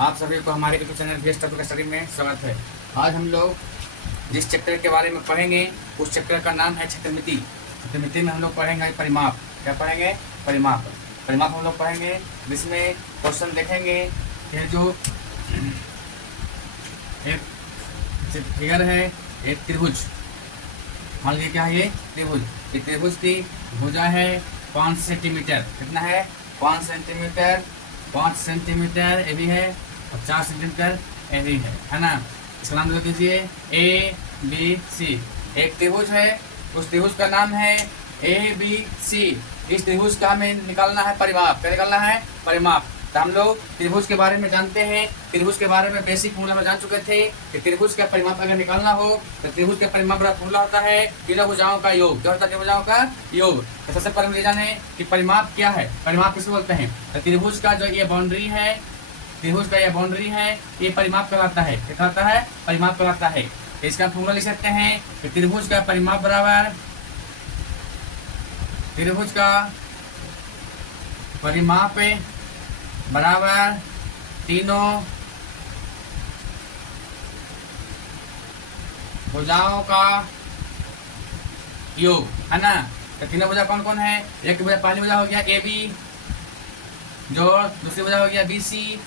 आप सभी को हमारे YouTube channel best topic study में स्वागत है। आज हम लोग जिस चैप्टर के बारे में पढ़ेंगे उस चैप्टर का नाम है क्षेत्रमिति। क्षेत्रमिति में हम लोग पढ़ेंगे परिमाप। क्या पढ़ेंगे? परिमाप। परिमाप हम लोग पढ़ेंगे जिसमें क्वेश्चन देखेंगे। ये जो एक फिगर है, एक त्रिभुज, मान लीजिए क्या है ये त्रिभुज। ये त्रिभुज की भुजा है 5 सेंटीमीटर। कितना है? 5 सेंटीमीटर। 5 सेंटीमीटर ए भी है और 4 सेंटीमीटर ए भी है ना। इसका नाम लिख दीजिए ए बी सी। एक त्रिभुज है, उस त्रिभुज का नाम है ए बी सी। इस त्रिभुज का हमें निकालना है परिमाप। क्या निकालना है? परिमाप। तो हम लोग त्रिभुज के बारे में जानते हैं। त्रिभुज के बारे में बेसिक फॉर्मूला में जान चुके थे कि त्रिभुज का परिमाप अगर निकालना हो तो त्रिभुज के परिमाप का फॉर्मूला होता है तीनों भुजाओं का योग। क्या होता है? तीनों भुजाओं का योग। तो सबसे पहले हम ये जाने कि परिमाप क्या है। परिमाप किसको बोलते हैं? तो त्रिभुज का जो ये बाउंड्री है, त्रिभुज का ये बाउंड्री है, ये परिमाप कहलाता है। क्या कहलाता है? परिमाप कहलाता है। इसका फॉर्मूला लिख सकते हैं कि त्रिभुज का परिमाप बराबर, त्रिभुज का परिमाप बराबर तीनों भुजाओं का योग, है ना। तो तीनों भुजा कौन कौन है? एक भुजा, पहली भुजा हो गया ए बी जोड़, दूसरी भुजा हो गया बी सी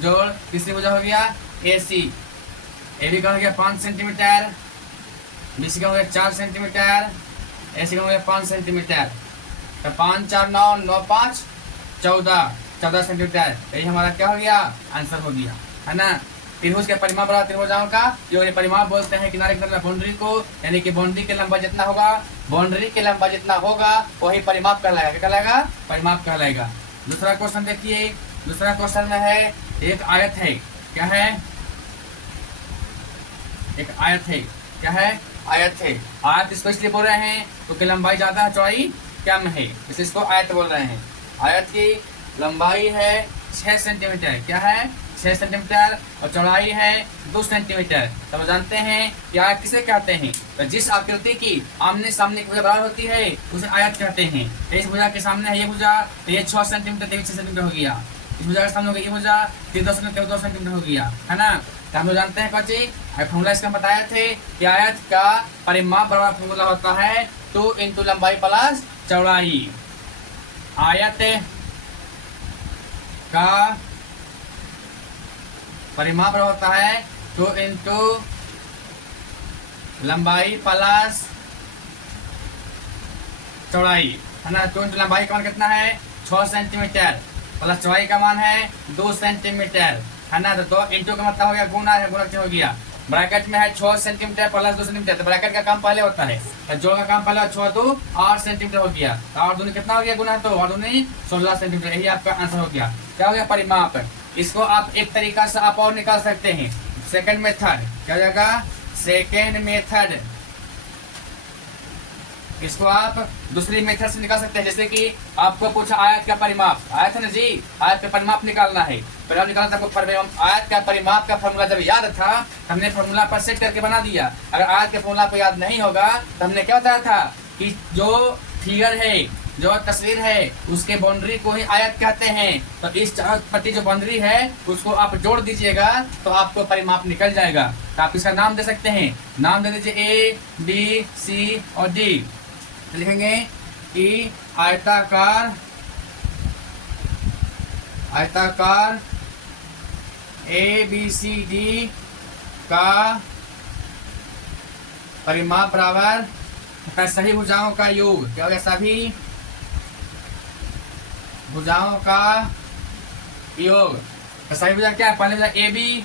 जोड़, तीसरी भुजा हो गया ए सी। ए बी का हो गया 5 सेंटीमीटर, बी सी का हो गया 4 सेंटीमीटर, ए सी का हो गया 5 सेंटीमीटर। तो 5 4 9 9 5 14 सेंटीमीटर। यही हमारा क्या हो गया? आंसर हो गया, है ना। त्रिभुज के परिमाप बराबर तीन भुजाओं का योग। परिमाप बोलते हैं किनारे किनारे बाउंड्री को, यानी कि बाउंड्री के लंबा जितना होगा, बाउंड्री के लंबा जितना होगा वही परिमाप कहलाएगा। क्या कहलाएगा? परिमाप कहलाएगा। दूसरा क्वेश्चन देखिए। दूसरा क्वेश्चन में है एक आयत है। क्या है? एक आयत है। क्या है? आयत है। आयत इसको इसलिए बोल रहे हैं क्योंकि लंबाई ज्यादा है, चौड़ाई कम है, इसलिए इसको आयत बोल रहे हैं। आयत की लंबाई है 6 सेंटीमीटर। क्या है? 6 सेंटीमीटर और चौड़ाई है 2 सेंटीमीटर। तो हम जानते हैं कि आयत किसे कहते हैं। तो जिस आकृति की आमने सामने की भुजा बराबर होती है उसे आयत कहते हैं। तो इस भुजा के सामने है ये भुजा, तो ये 6 सेंटीमीटर, 6 सेंटीमीटर हो गया। इस भुजा के सामने हो गया ये भुजा, 2 सेंटीमीटर, 2 सेंटीमीटर हो गया, है ना। तो हम लोग जानते हैं बच्चे, फॉर्मूला इसका बताए थे कि आयत का परिमाप बराबर फॉर्मूला होता है 2 इंटू लंबाई प्लस चौड़ाई। आयत का परिमाप होता है 2 इंटू लंबाई प्लस चौड़ाई, है ना। 2 इंटू लंबाई का मान कितना है? 6 सेंटीमीटर प्लस चौड़ाई का मान है 2 सेंटीमीटर, है ना। तो 2 इंटू का मतलब हो गया गुना है, गुणक हो गया। ब्रैकेट में है 6 सेंटीमीटर प्लस 2 सेंटीमीटर, तो ब्रैकेट का काम पहले होता है, तो जोड़ का काम पहले 6 2 8 सेंटीमीटर हो गया। तो 8 दूनी कितना हो गया? गुना, तो 8 दूनी 16 सेंटीमीटर। यही आपका आंसर हो गया। क्या हो गया? परिमाप। इसको आप एक तरीका से आप और निकाल सकते हैं, सेकंड मेथड। क्या हो जाएगा? Second method. इसको आप दूसरी मेथड से निकाल सकते हैं। जैसे कि आपको पूछा आयत का परिमाप, आयत है ना जी, आयत का परिमाप निकालना है। परिमाप निकालना था, आयत का परिमाप का फॉर्मूला जब याद था हमने फॉर्मूला पर सेट करके बना दिया। अगर आयत के फॉर्मूला पर याद नहीं होगा तो हमने क्या बताया था कि जो फिगर है, जो तस्वीर है, उसके बाउंड्री को ही आयत कहते हैं। तो इस चार पट्टी जो बाउंड्री है उसको आप जोड़ दीजिएगा तो आपको परिमाप निकल जाएगा। तो आप इसका नाम दे सकते हैं। नाम दे दीजिए ए बी सी और डी। लिखेंगे कि आयताकार, आयताकार ए बी सी डी का परिमाप बराबर सभी भुजाओं का योग। क्या हो गया? सभी भुजाओं का योग। तो सभी भुजा क्या है? पहले भुजा ए बी,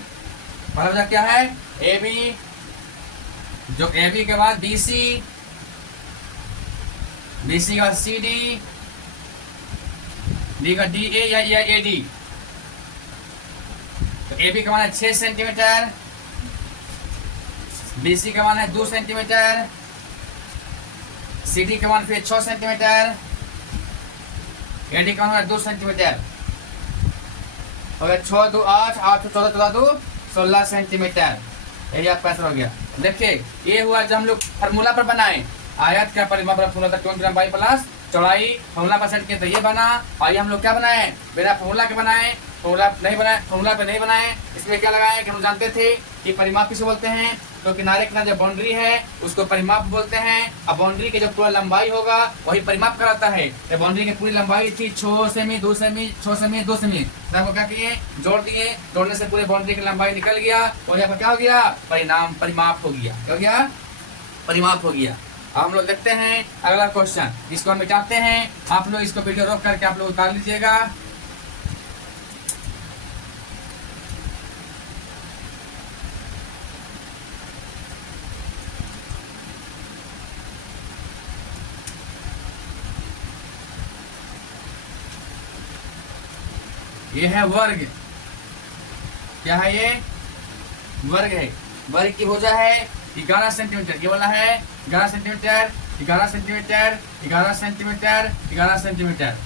पहला भुजा क्या है? ए बी, जो ए बी के बाद बी सी, बी सी का सी डी, डी का डी ए या ए डी। तो ए बी का मान है 6 सेंटीमीटर, बी सी का मान है 2 सेंटीमीटर, सी डी का मान फिर 6 सेंटीमीटर, ए डी का मान है 2 सेंटीमीटर। हो गया 6 2 8 8 14 14 2 16 सेंटीमीटर। यही आपका आंसर हो गया। देखिए ये हुआ जब हम लोग फार्मूला पर बनाए। आयत का परिमाप फॉर्मूला था 2 लंबाई प्लस चौड़ाई फॉर्मूला पर सेट किया तो ये बना। और ये हम लोग क्या बनाए, बिना फॉर्मूला के बनाए, फॉर्मूला नहीं बनाए, फॉर्मूला पे नहीं बनाए। इसमें क्या लगाए कि हम जानते थे कि परिमाप किसे बोलते हैं, तो किनारे किनारे जो बाउंड्री है उसको परिमाप बोलते हैं। अब बाउंड्री की जो पूरा लंबाई होगा वही परिमाप कराता है। तो बाउंड्री की पूरी लंबाई थी 6 सेमी 2 सेमी 6 सेमी 2 सेमी। तो क्या किए, जोड़ दिए, जोड़ने से पूरे बाउंड्री की लंबाई निकल गया और यहाँ पर क्या हो गया, परिणाम परिमाप हो गया। क्या हो गया, परिमाप हो गया। अब हम लोग देखते हैं अगला क्वेश्चन, इसको हम मिटाते हैं। आप लोग इसको वीडियो रोक करके आप लोग उतार लीजिएगा। ये है वर्ग, क्या है ये, वर्ग है। वर्ग की भुजा है 11 सेंटीमीटर, ये वाला है 11 सेंटीमीटर 11 सेंटीमीटर 11 सेंटीमीटर 11 सेंटीमीटर।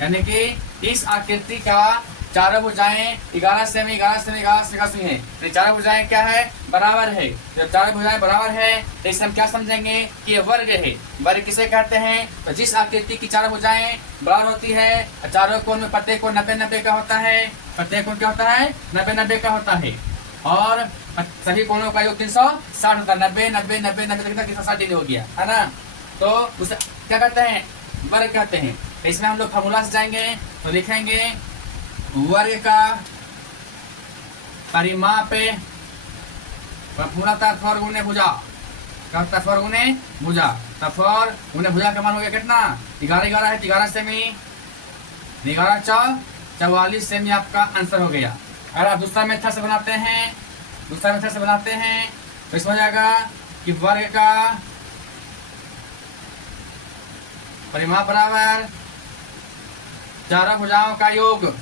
यानी कि इस आकृति का चारों भुजाएं 11 सेमी 11 सेमी 11 सेमी 11 सेमी है। तो चारों भुजाएं क्या है, बराबर है। जब चारों भुजाएं बराबर है तो इसे हम क्या समझेंगे कि ये वर्ग है। वर्ग किसे कहते हैं, तो जिस आकृति की चारों भुजाएं बराबर होती है, चारों कोण में प्रत्येक कोण 90-90 का होता है। प्रत्येक कोण क्या होता है, 90-90 का होता है। और सभी कोणों का योग 360 होता है। 90-90-90-90 360 डिग्री हो गया, है ना। तो उसे क्या कहते हैं, वर्ग कहते हैं। तो इसमें हम लोग फॉर्मूला से जाएंगे तो लिखेंगे वर्ग का परिमाप फॉर्मूला था फॉर गुने भुजा, क्या होता है, फॉर गुने भुजा। तो फॉर गुने भुजा का मान हो गया कितना, 11 है 11 सेमी 11 4 44 सेमी आपका आंसर हो गया। अगर आप दूसरा मेथड से बनाते हैं, दूसरा मेथड से बनाते हैं तो इसमें हो जाएगा कि वर्ग का परिमाप बराबर चारों भुजाओं का योग।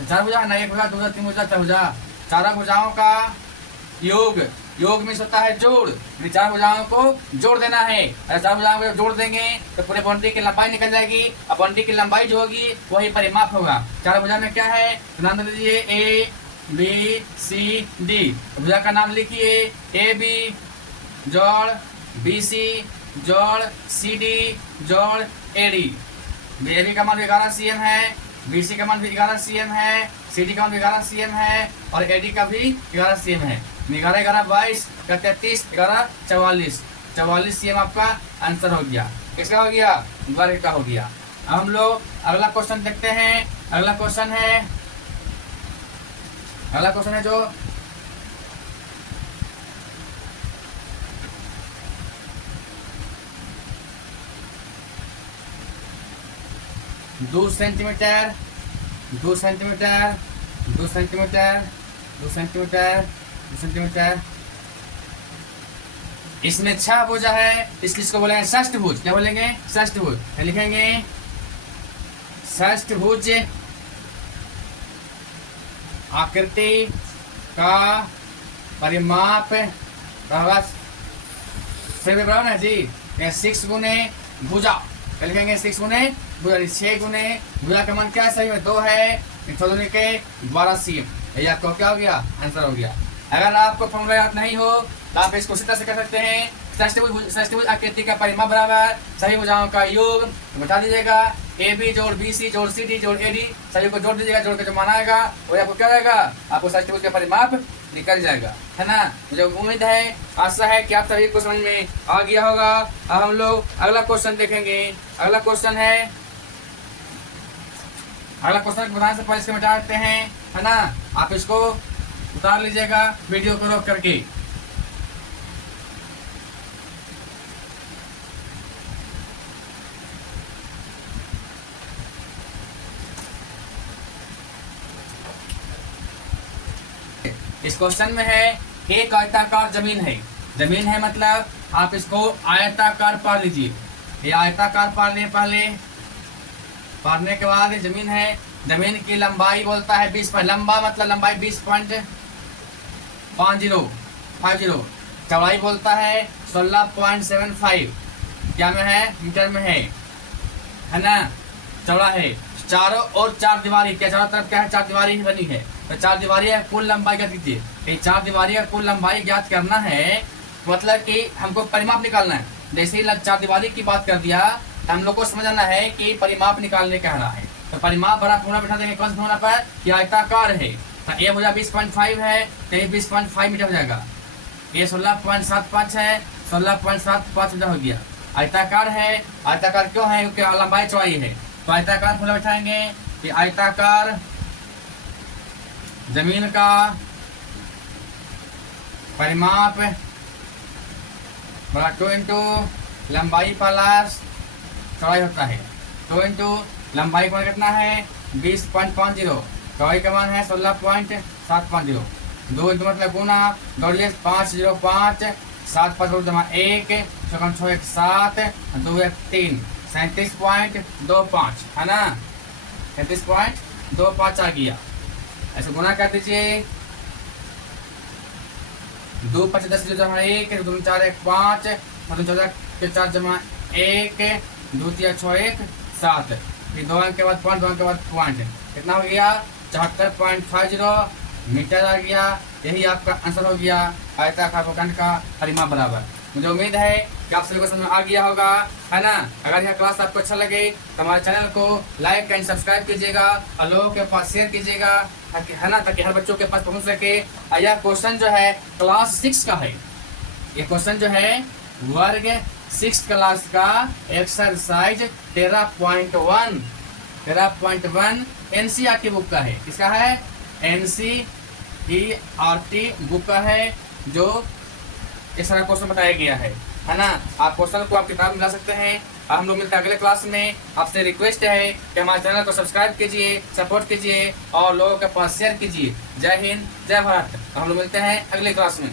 चार भुजा ना, एक भुजा 2 भुजा 3 भुजा 4 भुजा, चारों भुजाओं का योग। योग में होता है जोड़, चार भुजाओं को जोड़ देना है। अगर चार भुजाओं को जोड़ देंगे तो पूरे बाउंड्री की लंबाई निकल जाएगी। अब बाउंड्री की लंबाई जो होगी वही परिमाप होगा। चार भुजा में क्या है, नाम दीजिए ए बी सी डी। भुजा का नाम लिखिए ए बी जोड़ बी सी जोड़ सी डी जोड़ ए डी। ए बी का मान 11 cm है, बी सी का मान भी 11 cm है, सी डी का मान भी 11 cm है और ए डी का भी 11 cm है। 11 11 22 33 11 44 44 cm आपका आंसर हो गया। किसका हो गया, वर्ग का हो गया। अब हम लोग अगला क्वेश्चन देखते हैं। अगला क्वेश्चन है जो 2 centimetre 2 centimetre 2 centimetre 2 centimetre 2 centimetre. इसमें 6 भुजा है, इसको बोलेंगे षष्ठभुज। क्या बोलेंगे, षष्ठभुज। लिखेंगे षष्ठभुज आकृति का परिमाप बराबर है जी 6 गुने भुजा। लिखेंगे 6 गुने भुजा, 6 गुने भुजा का मान क्या है, सही में 2 है, 2 के 12 cm। ये आपको क्या हो गया, आंसर हो गया। अगर आपको फॉर्मूला याद नहीं हो तो आप इसको इसी तरह से कर सकते हैं। षष्ठभुज आकृति का परिमाप बराबर सभी भुजाओं का योग। बता दीजिएगा ए बी जोड़ बी सी जोड़ सी डी जोड़ ए डी, सभी को जोड़ दीजिएगा। जोड़ के जो मान आएगा वो आपको क्या रहेगा, आपको षष्ठभुज का परिमाप निकल जाएगा, है ना। मुझे उम्मीद है, आशा है कि आप सभी को समझ में आ गया होगा। अब हम लोग अगला क्वेश्चन देखेंगे। अगला क्वेश्चन बताने से पहले इसको मिटा देते हैं, है ना। आप इसको उतार लीजिएगा वीडियो को रोक करके। इस क्वेश्चन में है एक आयताकार जमीन है। जमीन है मतलब आप इसको आयताकार पा लीजिए। ये आयताकार पार लिए, पहले पारने के बाद ये जमीन है। जमीन की लंबाई बोलता है 20, लंबा मतलब लंबाई 20.50, चौड़ाई बोलता है 16.75, क्या में है, मीटर में है ना। चौड़ा है, चारों और 4 दीवारी, क्या चारों तरफ क्या है, 4 दीवारी बनी है। तो 4 दीवारी है, कुल लंबाई ज्ञात कीजिए। 4 दीवारी का कुल लंबाई ज्ञात करना है, मतलब कि हमको परिमाप निकालना है। जैसे ही चार दीवारी की बात कर दिया तो हम लोग को समझ आना है कि परिमाप निकालने कह रहा है। तो परिमाप बड़ा फॉर्मूला बैठा देंगे कौन सा फॉर्मूला पर कि आयताकार है। तो ए हो जाए 20.5 है तो ये 20.5 मीटर हो जाएगा। ये 16.75 है, 16.75 मीटर हो गया। आयताकार है, आयताकार क्यों है क्योंकि लंबाई चौड़ाई है। तो आयताकार फॉर्मूला बैठाएंगे कि आयताकार जमीन का परिमाप बड़ा 2 इंटू लंबाई प्लस चौड़ाई होता है। 2 इंटू लंबाई का मान कितना है 20.50, चौड़ाई का मान है 16.750। 2 इंटू मतलब गुना, दौड़िए 505, 7 5 जमा 1, 6 1 7, 2 1 3, 37.25 है ना, 37.25 आ गया। ऐसे गुना कर दीजिए, 2 5 10 जमा 1, 2 4 1 5, 14 के 4 जमा 1, 2 3 6 1 7, फिर 2 अंक के बाद पॉइंट, 2 अंक के बाद पॉइंट, कितना हो गया 74.50 मीटर आ गया। यही आपका आंसर हो गया आयताकार भूखंड का परिमाप बराबर। मुझे उम्मीद है कि आप सभी को समझ में आ गया होगा, है ना। अगर यह क्लास आपको अच्छा लगे तो हमारे चैनल को लाइक एंड सब्सक्राइब कीजिएगा और लोगों के पास शेयर कीजिएगा, ताकि है ना, ताकि हर बच्चों के पास पहुंच सके। यह क्वेश्चन जो है क्लास 6 का है। ये क्वेश्चन जो है वर्ग 6 क्लास का एक्सरसाइज 13.1 एनसीईआरटी बुक का है। किसका है? एनसीईआरटी बुक का है, जो इस सारा क्वेश्चन बताया गया है ना। आप क्वेश्चन को आप किताब में ला सकते हैं। और हम लोग मिलते हैं अगले क्लास में। आपसे रिक्वेस्ट है कि हमारे चैनल को सब्सक्राइब कीजिए, सपोर्ट कीजिए और लोगों के पास शेयर कीजिए। जय हिंद, जय भारत। हम लोग मिलते हैं अगले क्लास में।